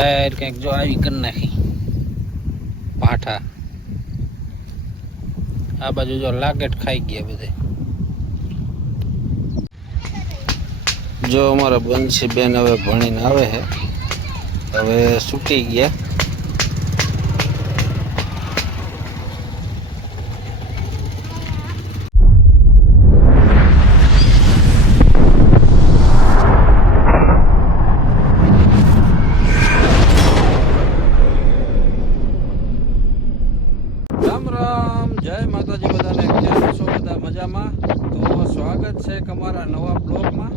જાહેર કંઈક જો આવી કરી નાખી પાઠા. આ બાજુ જો લાગેટ ખાઈ ગયા બધે. જો અમારા બંસી બેન હવે ભણીને આવે છે, હવે છૂટી ગયા. રામ રામ, જય માતાજી બધાને. કેમ છો બધા? મજામાં? તો સ્વાગત છે અમારા નવા બ્લોગમાં.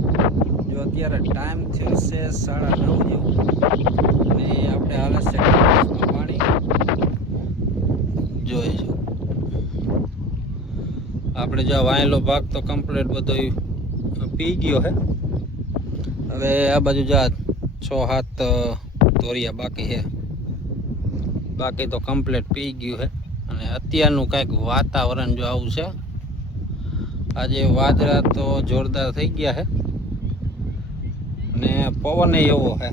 જો અત્યારે ટાઈમ થયો છે 9:30 જેવું, અને આપણે હાલે છે પાણી જોઈશું. આપણે જો વાયેલો ભાગ તો કમ્પ્લીટ બધો પી ગયો છે. હવે આ બાજુ જા 6-7 ધોરિયા બાકી છે, બાકી તો કમ્પ્લીટ પી ગયું છે. અને અત્યારનું કંઈક વાતાવરણ જો આવું છે. આજે વાદળા તો જોરદાર થઈ ગયા છે ને પવન એવો છે.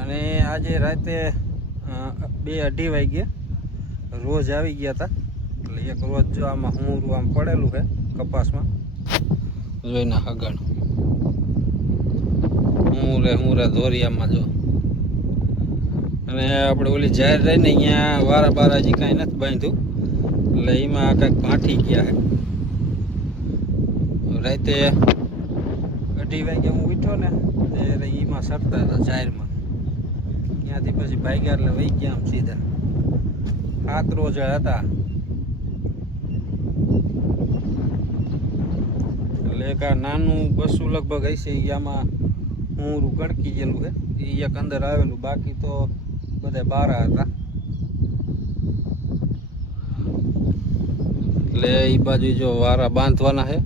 અને આજે રાતે 2-2:30 વાગ્યા રોજ આવી ગયા હતા. એટલે એક રોજ જો આમાં હું આમ પડેલું છે કપાસમાં, જોઈને હગણ હું રે ધોરિયામાં જો. અને આપણે ઓલી જાહેર રહીને અહીંયા વારા બારા હજી કાંઈ નથી બાંધ્યું, એટલે એમાં કાંઈક ભાંઠી ગયા છે. રાતે 2:30 વાગે હું ઉઠ્યો ને ત્યારે એમાં સરતા હતા જાહેરમાં. ત્યાંથી પછી ભાગ્યા એટલે વહી ગયા આમ સીધા. 7 રોજ હતા. એટલે એક આ નાનું બસું લગભગ હશે, આમાં હું ગણકી ગયેલું છે, એ એક અંદર આવેલું. બાકી તો બધા 12 હતા. એટલે એ બાજુ જો વારા બાંધવાના છે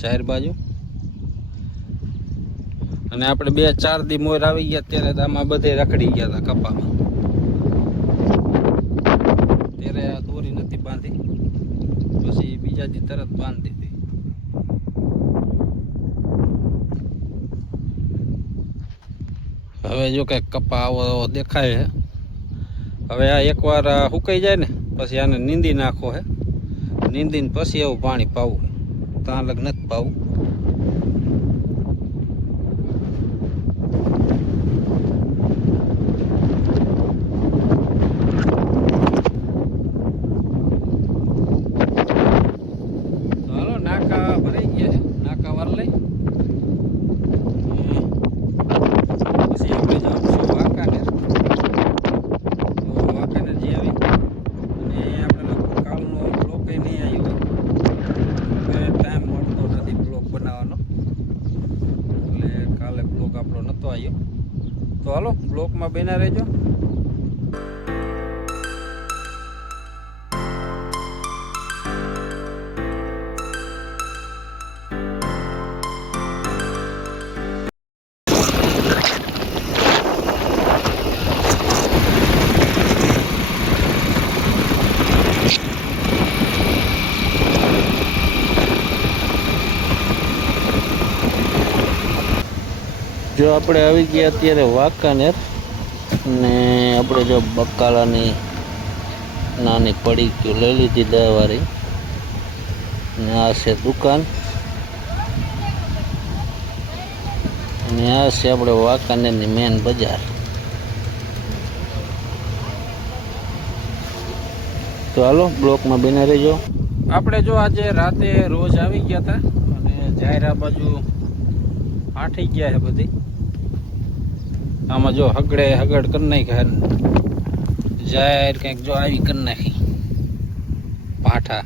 ચાર બાજુ. અને આપણે 2-4 દી મોર આવી ગયા ત્યારે આમાં બધે રખડી ગયા હતા કપામાં. ત્યારે આ દોરી નથી બાંધી, પછી બીજા દી તરત બાંધી દીધી. હવે જો કંઈક કપા આવો દેખાય છે. હવે આ એકવાર સુકાઈ જાય ને પછી આને નીંદી નાખો છે. નીંદીને પછી એવું પાણી પાવું છે, ત્યાં લગ નથી પાવું. હાલો, નાકા ભરાઈ ગયા છે, નાકા વાર લઈ પછી આપણે જવું છે વાંકાનેર. તો વાંકાનેર જઈ આવી અને આપણે લગભગ કાલનો બ્લોક નહીં આવ્યો, ટાઈમ મળતો નથી બ્લોક બનાવવાનો, એટલે કાલે બ્લોક આપણો નહોતો આવ્યો. તો હાલો, બ્લોકમાં બન્યા રહેજો. જો આપણે આવી ગયા અત્યારે વાંકાનેર, ને આપણે જો બકાલાની નાની પડી લઈ લીધી દવાવાળી, ને આ છે દુકાન, અને આ છે આપણે વાંકાનેરની મેન બજાર. તો હાલો, બ્લોકમાં બન્યા રહેજો. આપણે જો આજે રાતે રોજ આવી ગયા હતા, અને જાહેર આ બાજુ આઠી ગયા છે બધી. આમાં જો હગડ કરી નાખ્યા, જાહેર કંઈક જો આવી કરી નાખી પાઠા.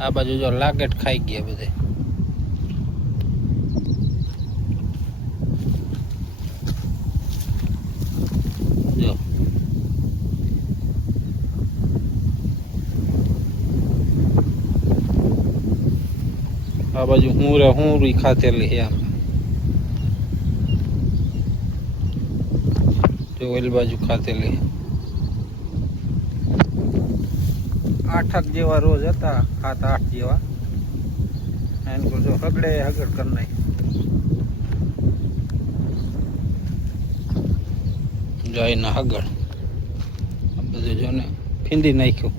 આ બાજુ જો લાગેટ ખાઈ ગયા બધે. જો આ બાજુ હું ખાતેલી છે આમ. ઓલી બાજુ ખાતેલી 8 જેવા રોજ હતા, 7-8 જેવા. इनको जो हगड़े हगड़ करना है जाए ना हगड़ બધું જો ને ફીંદી નાખ્યું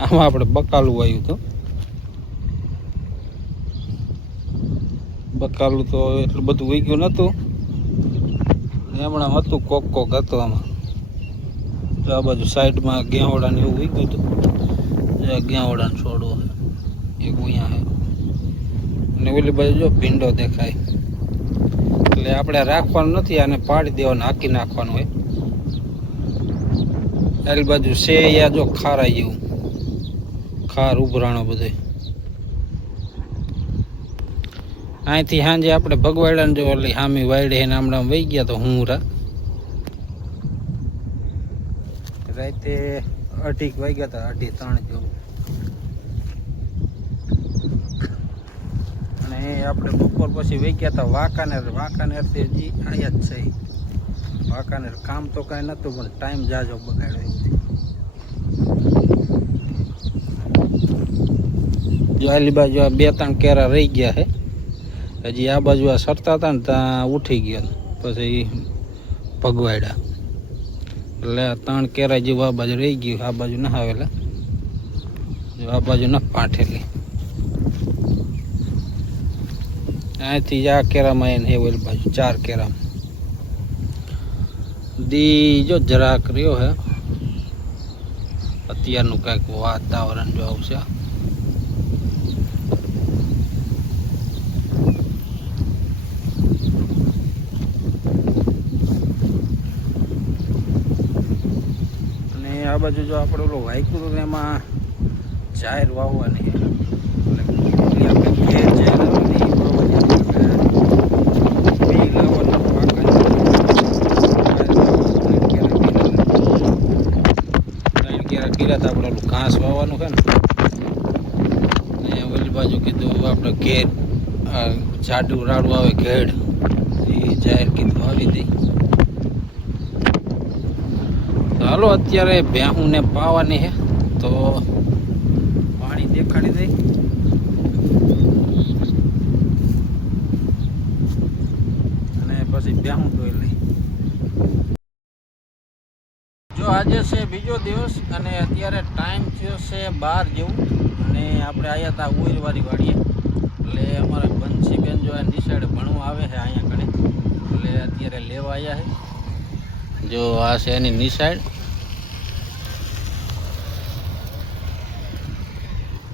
આમાં આપણે બકાલું આવ્યું તો બકાલું તો એટલું બધું ઉગ્યું નહોતું હમણાં હતું કોક હતું આમાં તો આ બાજુ સાઈડમાં ગેહોડા ને એવું ઉગ્યું હતું ગેહોડાને છોડવો એક અહીંયા છે અને ઓલી બાજુ જો ભીંડો દેખાય એટલે આપણે રાખવાનું નથી આને પાડી દેવાનું હાકી નાખવાનું હોય આલી બાજુ છે યા જો ખારાઈ જેવું ખાર ઉભરાણો બધો અહીંથી સાંજે આપણે ભગવાડાને જો ઓલી હામી વાયડે એને હમણાં વહી ગયા તો હું રાતે 2:30 વાગ્યા હતા 2:30 જેવું અને આપણે બપોર પછી વહી ગયા હતા વાંકાનેરથી હજી આયા જ છે વાંકાનેર કામ તો કાંઈ નહોતું પણ ટાઈમ જાજો બગાડ્યો જો આલી બાજુ આ 2-3 કેરા રહી ગયા છે હજી આ બાજુ આ સરતા હતા ને ત્યાં ઉઠી ગયો પછી ભગવાડ્યા એટલે 3 કેરા જેવું આ બાજુ રહી ગયું આ બાજુ ના આવેલા જો આ બાજુ ન પાઠેલી અહીંથી આ કેરામાં એને ઓલી બાજુ 4 કેરામાં દી જો જરાક રહ્યો હે અત્યારનું કંઈક વાતાવરણ જો આવશે અને આ બાજુ જો આપણે ઓલો વાયકું હતું એમાં જાહેર વાવવાની આપણે ઘેર જાહેર આપણે ઓલું ઘાસ વાવવાનું છે ને ઓલી બાજુ કીધું આપણે ઘેર જાડું રાડું આવે ઘેડ એ જાહેર કીધું વાવી દઈ હાલો અત્યારે ભેહું ને પાવાની છે તો પાણી દેખાડી દઈ અને પછી ભેહું ધોઈ લઈ જો આજે છે બીજો દિવસ અને અત્યારે ટાઈમ થયો છે 12 જેવું અને આપણે આવ્યા હતા ઉઈરવાળી વાડીએ એટલે અમારા બંસીબેન જો આ નિશાળે ભણવા આવે છે અહીંયા કણે એટલે અત્યારે લેવા આવ્યા છે જો આ છે એની નિશાળ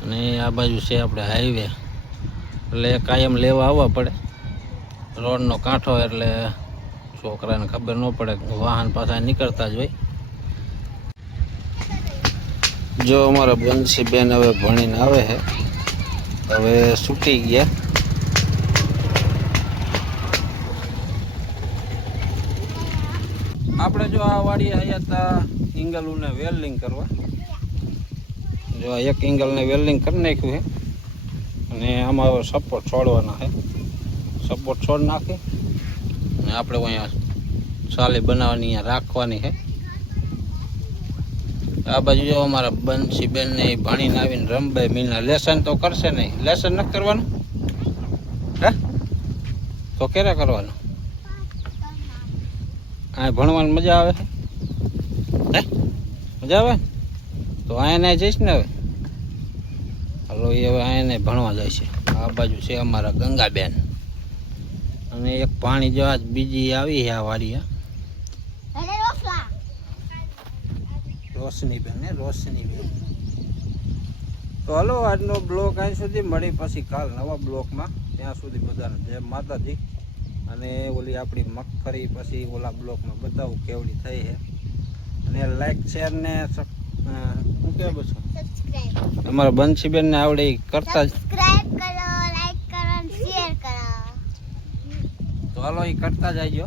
અને આ બાજુ છે આપણે હાઈવે એટલે કાયમ લેવા આવવા પડે રોડનો કાંઠો એટલે છોકરાને ખબર ન પડે વાહન પાછા નીકળતા જ હોય જો અમારા બંસીબેન હવે ભણીને આવે છે હવે છૂટી ગયા આપણે જો આ વાડીએ આવ્યા હતા ઇંગલને વેલ્ડિંગ કરવા જો આ એક ઇંગલને વેલ્ડિંગ કરી નાખ્યું છે અને આમાં હવે સપોર્ટ છોડવાના છે સપોર્ટ છોડ નાખી અને આપણે અહીંયા સાલી બનાવવાની અહીંયા રાખવાની છે આ બાજુ જો અમારા બંસીબેન ને ભણીને આવીને રમભાઈ મીના લેસન તો કરશે નહીં લેસન નથી કરવાનું હે તો ક્યારે કરવાનું આ ભણવાની મજા આવે હે મજા આવે તો અહીંયા જઈશ ને હવે હાલો એ હવે અહીંયા ભણવા જાય છે આ બાજુ છે અમારા ગંગાબેન અને એક પાણી જો આજ બીજી આવી છે આ વાડી રોશનીબેન તો હલો આજનો બ્લોગ અહીં સુધી મળી પછી કાલ નવા બ્લોગમાં ત્યાં સુધી બધાને જય માતાજી અને ઓલી આપણી મગફળી પછી ઓલા બ્લોગમાં બતાવું કેવડી થઈ છે અને લાઈક શેર ને શું કે બસ અમારા બંસીબેન ને આવડે કરતા સબસ્ક્રાઇબ કરો લાઈક કરો અને શેર કરો તો હાલો એ કરતા જાયજો